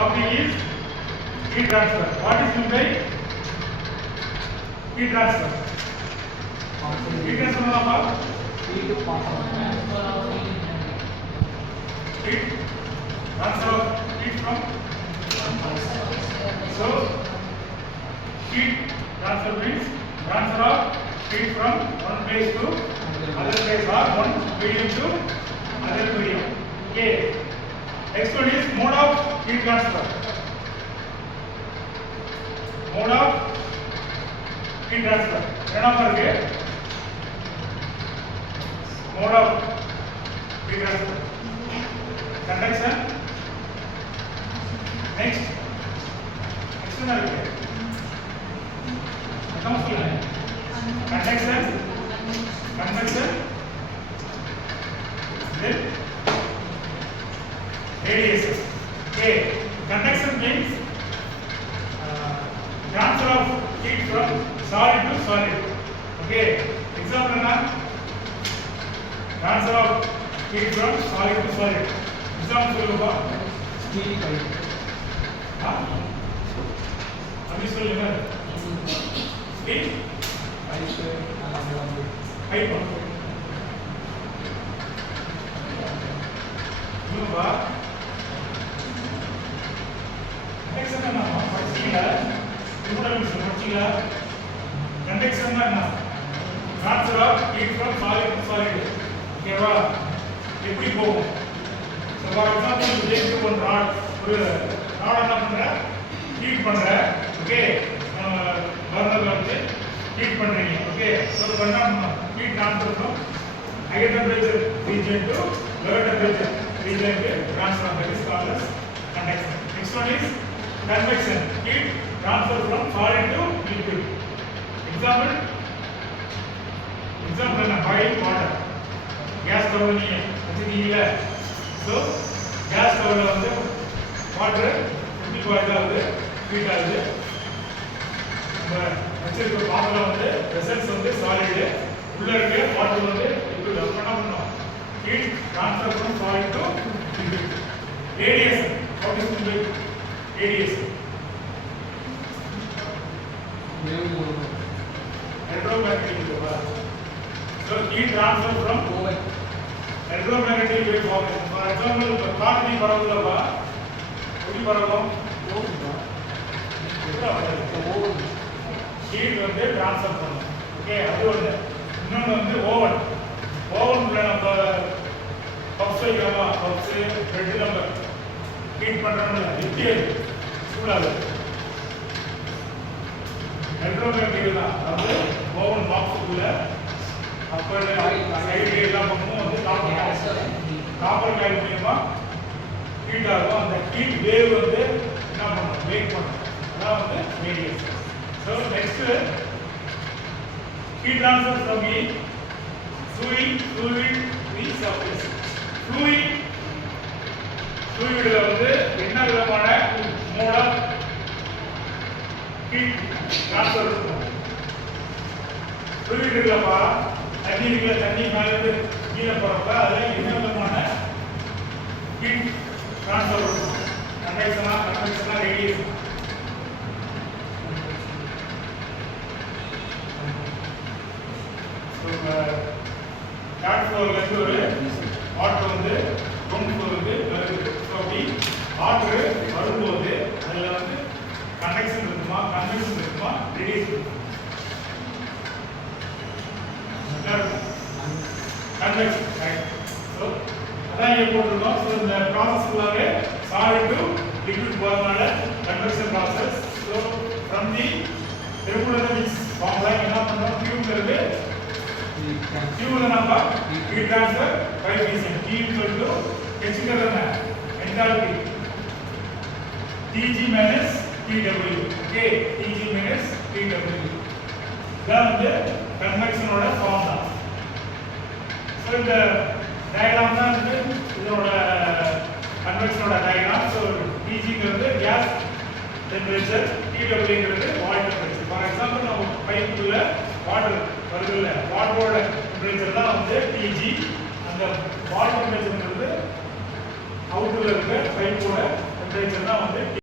topic is heat transfer. What is meant by heat transfer? Heat transfer means what? Heat transfer of heat from. So heat transfer means transfer of heat from one place to other place or one medium to other medium. Okay. Next one is mode of heat transfer. Mode of heat transfer. What is it? Mode of heat transfer. Conduction. Next. External. Conduction. Convection. Then radiation. Okay. Conduction means transfer of heat from solid to solid. Okay. Example na transfer of heat from solid to solid. Example சொல்லுங்க. Steel pipe. अभी சொல்லுங்க. Steel pipe. Pipe. சொல்லுங்க. Conduction ना படிச்சீங்களா? Importance படிச்சீங்களா? Conduction ना transfer of heat from solid to solid. ஓகேவா? எப்படி போகும்? So for example you take one rod, ஒரு rod என்ன பண்ற? ஹீட் பண்ற. ஓகே? பர்னர்ல வந்து ஹீட் பண்றீங்க. ஓகே? So பண்ணா heat transfer from higher temperature region to lower temperature region க்கு transfer that is called as conduction. Next one is convection. Heat transfer from solid to liquid. Example என்ன boil water. Gas stove நீங்க வச்சிருக்கீங்கல. So gas stove வந்து water எப்படி boil ஆகுது? heat ஆகுது. நம்ம வச்சிருக்க பாத்திரம் வந்து vessels வந்து solid. உள்ள இருக்க water வந்து liquid. அப்ப என்ன பண்ணனும்? Heat transfer from solid to liquid. Radiation. What is the radiation? Electromagnetic wave. So heat transfer from electromagnetic wave formation. For example, காற்று பரவுதுலப்பா எப்படி பரவும்? heat வந்து transfer பண்ணும். ஓகே, அது ஒண்ணு. இன்னொன்னு வந்து ஓவன். ஓவன்ல நம்ம பப்ஸ் வைக்கிறோமா? பப்ஸ் பிரெட் நம்ம ஹீட் பண்றோம்ல, லிக்விட் சூடாகுது. எலக்ட்ரோமேக்னெட்டிக் தான். அது ஓவன் பாக்ஸுக்குள்ள அப்பர் சைடு எல்லா பக்கமும் வந்து காப்பர் காயில் மூலமா ஹீட் ஆகும். அந்த ஹீட் வேவ் வந்து என்ன பண்ணும்? பிரேக் பண்ணும். அதான் வந்து radiation. So next heat transfer from fluid surface. fluidல வந்து என்ன விதமான மோட் ஆஃப் ஹீட் ட்ரான்ஸ்ஃபர் இருக்கும்? fluid இல்லப்பா, தண்ணி இருக்குல்ல, தண்ணி மேல இருந்து கீழே போறப்ப அதுல என்ன விதமான ஹீட் ட்ரான்ஸ்ஃபர் இருக்கும்? கன்வெக்ஷனா, ரேடியேஷன்? டாட் ஃப்ளோர்ல இருந்து ஒரு வாட்டர் வந்து கிரவுண்ட் ஃப்ளோருக்கு வருது. ஸோ அப்படி வாட்டர் வரும்போது அதில் வந்து கண்டக்ஷன் இருக்குமா, கன்வெக்ஷன் இருக்குமா, ரேடியேஷன் இருக்குமா? கன்வெக்ஷன். ரைட். ஸோ அதான் இங்கே போட்டிருக்கோம். ஸோ இந்த ப்ராசஸ் ஃபுல்லாகவே சாலிட் டு லிக்விட் போகிறதுனால convection process. So from the thermodynamics formula என்ன பண்ணுறோம்? கியூங்கிறது Q என்னப்பா? heat transfer coefficient. T equal to H ங்கிறது enthalpy. Tg minus Tw. Okay, Tg minus Tw. இதான் வந்து கன்வெக்ஷனோட ஃபார்முலா. ஸோ இந்த டயக்ராம் தான் வந்து இதோட கன்வெக்ஷனோட டயக்ராம். ஸோ Tgங்கிறது கேஸ் டெம்பரேச்சர், Tw-ங்கிறது வாட்டர் டெம்பரேச்சர். ஃபார் எக்ஸாம்பிள் நம்ம பைப்புக்குள்ள வாட்டர் வருதுல்ல, வாட்டரோட டெம்பரேச்சர் தான் வந்து Tg. அந்த வாட்டர் டெம்பரேச்சர்ங்கிறது அவுட்டர்ல இருக்க பைப்போட டெம்பரேச்சர் தான் வந்து வந்து